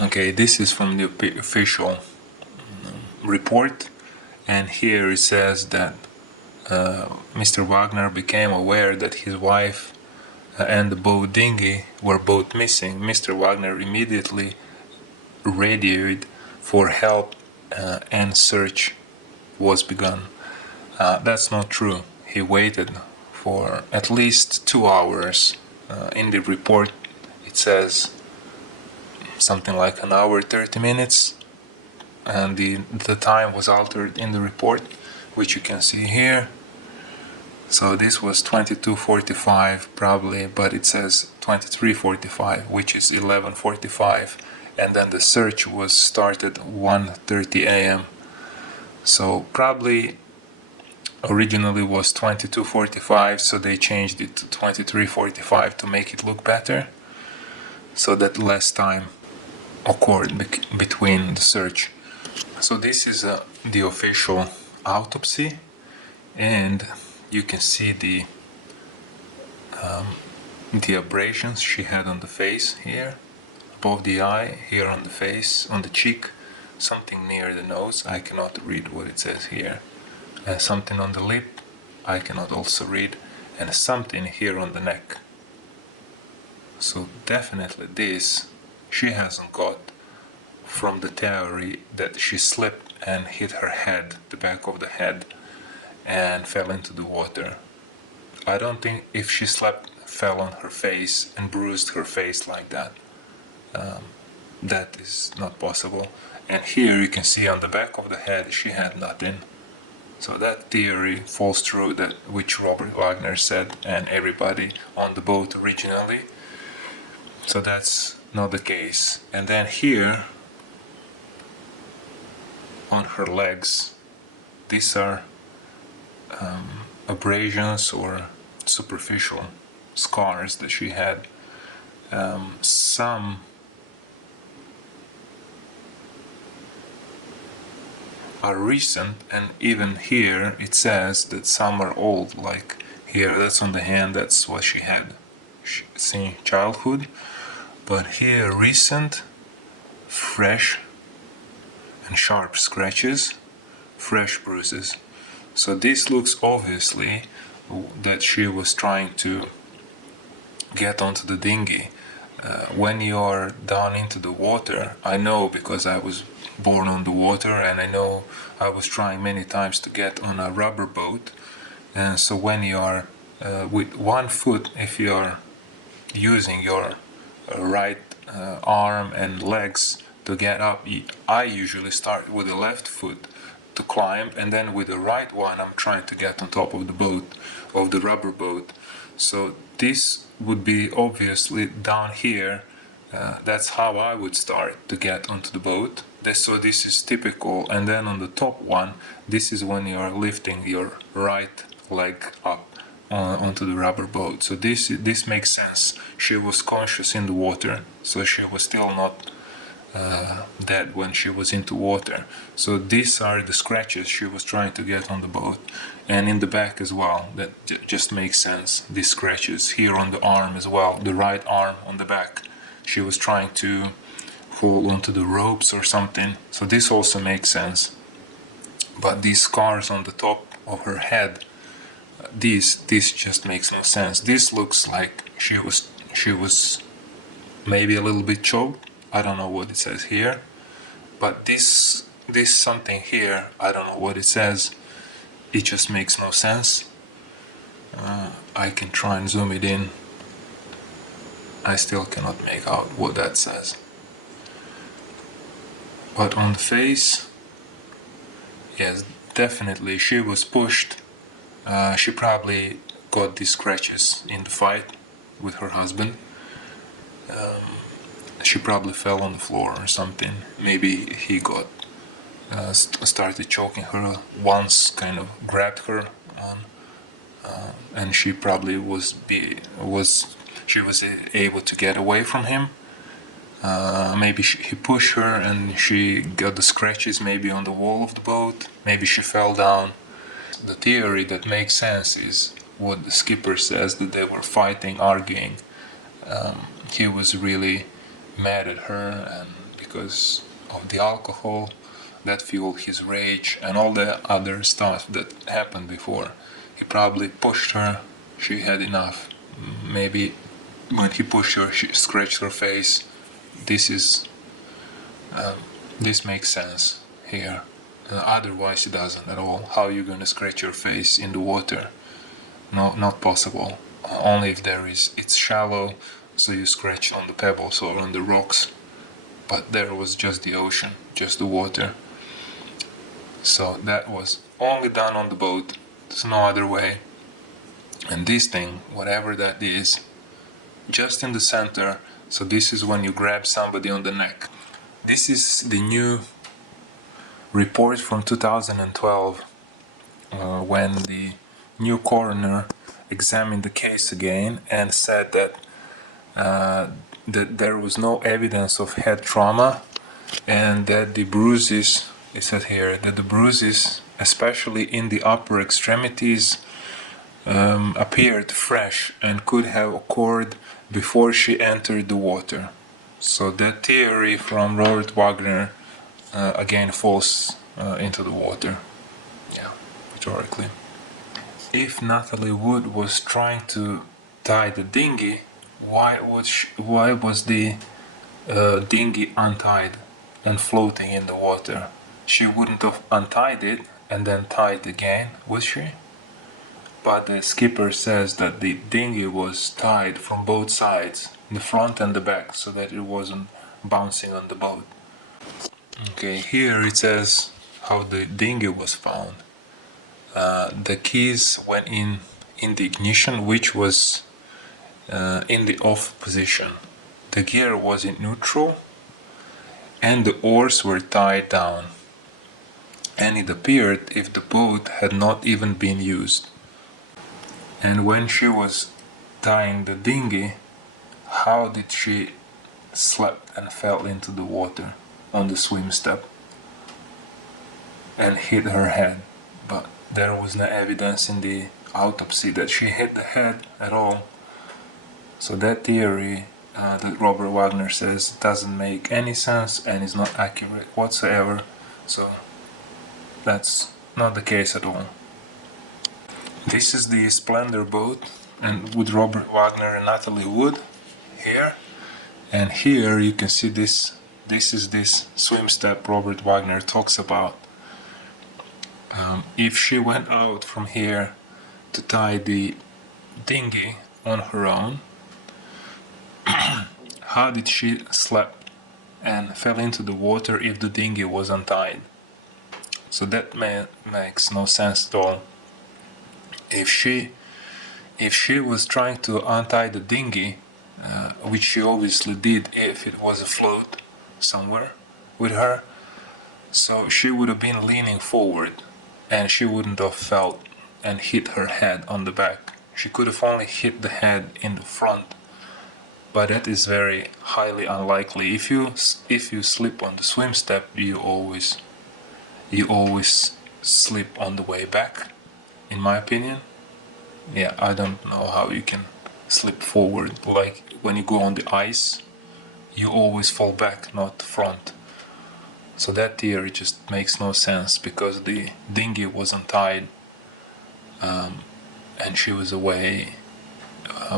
Okay, this is from the official report, and here it says that Mr. Wagner became aware that his wife and the boat dinghy were both missing. Mr. Wagner immediately radioed for help and search was begun. That's not true. He waited for at least 2 hours. In the report it says something like an hour 30 minutes, and the time was altered in the report, which you can see here. So this was 22:45 probably, but it says 23:45, which is 11:45, and then the search was started 1:30 a.m. So probably originally was 22:45, so they changed it to 23:45 to make it look better, so that less time occurred between the search. So this is the official autopsy, and you can see the abrasions she had on the face here, above the eye, here on the face, on the cheek, something near the nose, I cannot read what it says here, something on the lip, I cannot also read, and something here on the neck. So definitely this she hasn't got from the theory that she slipped and hit her head, the back of the head, and fell into the water. I don't think if she slept, fell on her face and bruised her face like that. That is not possible. And here you can see on the back of the head she had nothing. So that theory falls true, that which Rober Wagner said and everybody on the boat originally. So that's not the case. And then here on her legs, these are abrasions or superficial scars that she had. Some are recent, and even here it says that some are old, like here, that's on the hand, that's what she had since childhood, but here recent, fresh and sharp scratches, fresh bruises. So this looks obviously that she was trying to get onto the dinghy. When you're down into the water, I know because I was born on the water, and I know I was trying many times to get on a rubber boat, and so when you are with one foot, if you are using your right arm and legs to get up, I usually start with the left foot to climb, and then with the right one I'm trying to get on top of the boat, of the rubber boat. So this would be obviously down here. That's how I would start to get onto the boat. So this is typical. And then on the top one, this is when you are lifting your right leg up onto the rubber boat. So this makes sense. She was conscious in the water, so she was still not dead when she was into water. So these are the scratches she was trying to get on the boat, and in the back as well. That just makes sense. These scratches here on the arm as well, the right arm on the back. She was trying to hold onto the ropes or something. So this also makes sense. But these scars on the top of her head, this just makes no sense. This looks like she was maybe a little bit choked. I don't know what it says here, but this something here, I don't know what it says. It just makes no sense. I can try and zoom it in. I still cannot make out what that says. But on the face, yes, definitely she was pushed. She probably got these scratches in the fight with her husband. She probably fell on the floor or something. Maybe he got started choking her once, kind of grabbed her on, and she probably was able to get away from him. Maybe he pushed her and she got the scratches maybe on the wall of the boat. Maybe she fell down. The theory that makes sense is what the skipper says, that they were fighting, arguing. He was really mad at her, and because of the alcohol that fueled his rage and all the other stuff that happened before. He probably pushed her, she had enough. Maybe when he pushed her, she scratched her face. This makes sense here. Otherwise it doesn't at all. How are you going to scratch your face in the water? No, not possible. Only if it's shallow, so you scratch on the pebbles or on the rocks. But there was just the ocean, just the water. So that was only done on the boat. There's no other way. And this thing, whatever that is, just in the center. So this is when you grab somebody on the neck. This is the new report from 2012, when the new coroner examined the case again and said that that there was no evidence of head trauma, and that the bruises, it said here, that the bruises, especially in the upper extremities, appeared fresh and could have occurred before she entered the water. So that theory from Rober Wagner again falls into the water. Yeah, rhetorically. If Natalie Wood was trying to tie the dinghy, why was the dinghy untied and floating in the water? She wouldn't have untied it and then tied again, would she? But the skipper says that the dinghy was tied from both sides, the front and the back, so that it wasn't bouncing on the boat. Okay, here it says how the dinghy was found. The keys went in the ignition, which was in the off position. The gear was in neutral and the oars were tied down. And it appeared if the boat had not even been used. And when she was tying the dinghy, how did she slip and fell into the water on the swim step and hit her head? But there was no evidence in the autopsy that she hit the head at all. So that theory that Rober Wagner says doesn't make any sense and is not accurate whatsoever. So that's not the case at all. This is the Splendor boat, and with Rober Wagner and Natalie Wood here. And here you can see this is this swim step Rober Wagner talks about. If she went out from here to tie the dinghy on her own, how did she slip and fell into the water if the dinghy was untied? So that makes no sense at all. If she was trying to untie the dinghy, which she obviously did if it was afloat somewhere with her, so she would have been leaning forward and she wouldn't have fell and hit her head on the back. She could have only hit the head in the front, but that is very highly unlikely. If you slip on the swim step, you always slip on the way back, in my opinion. Yeah, I don't know how you can slip forward. Like when you go on the ice, you always fall back, not front. So that theory just makes no sense, because the dinghy was untied and she was away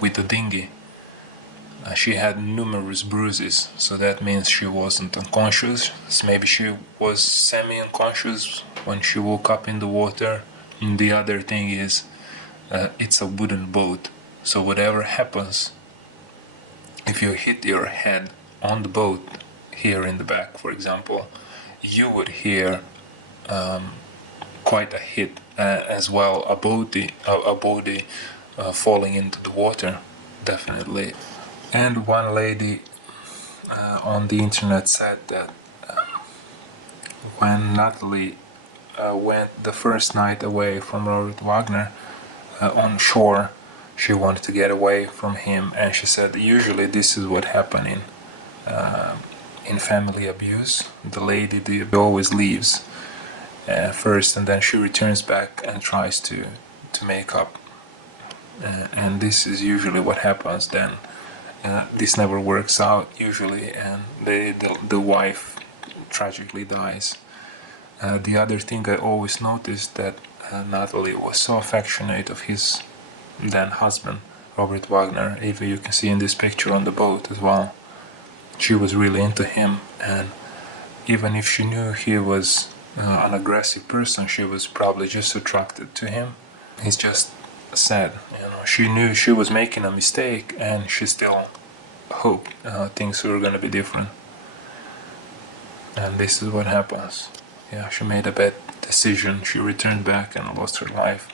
with the dinghy. She had numerous bruises, so that means she wasn't unconscious. So maybe she was semi-unconscious when she woke up in the water. And the other thing is, it's a wooden boat, so whatever happens, if you hit your head on the boat here in the back, for example, you would hear quite a hit, as well, a body falling into the water, definitely. And one lady on the internet said that when Natalie went the first night away from Rober Wagner on shore, she wanted to get away from him, and she said usually this is what happened in family abuse. The lady always leaves first, and then she returns back and tries to make up, and this is usually what happens then. this never works out usually, and the wife tragically dies. The other thing I always noticed that Natalie was so affectionate of his then husband, Robert Wagner. Even you can see in this picture on the boat as well. She was really into him, and even if she knew he was an aggressive person, she was probably just attracted to him. It's just sad, She knew she was making a mistake, and she still hoped things were gonna be different. And this is what happens. Yeah, she made a bad decision. She returned back and lost her life.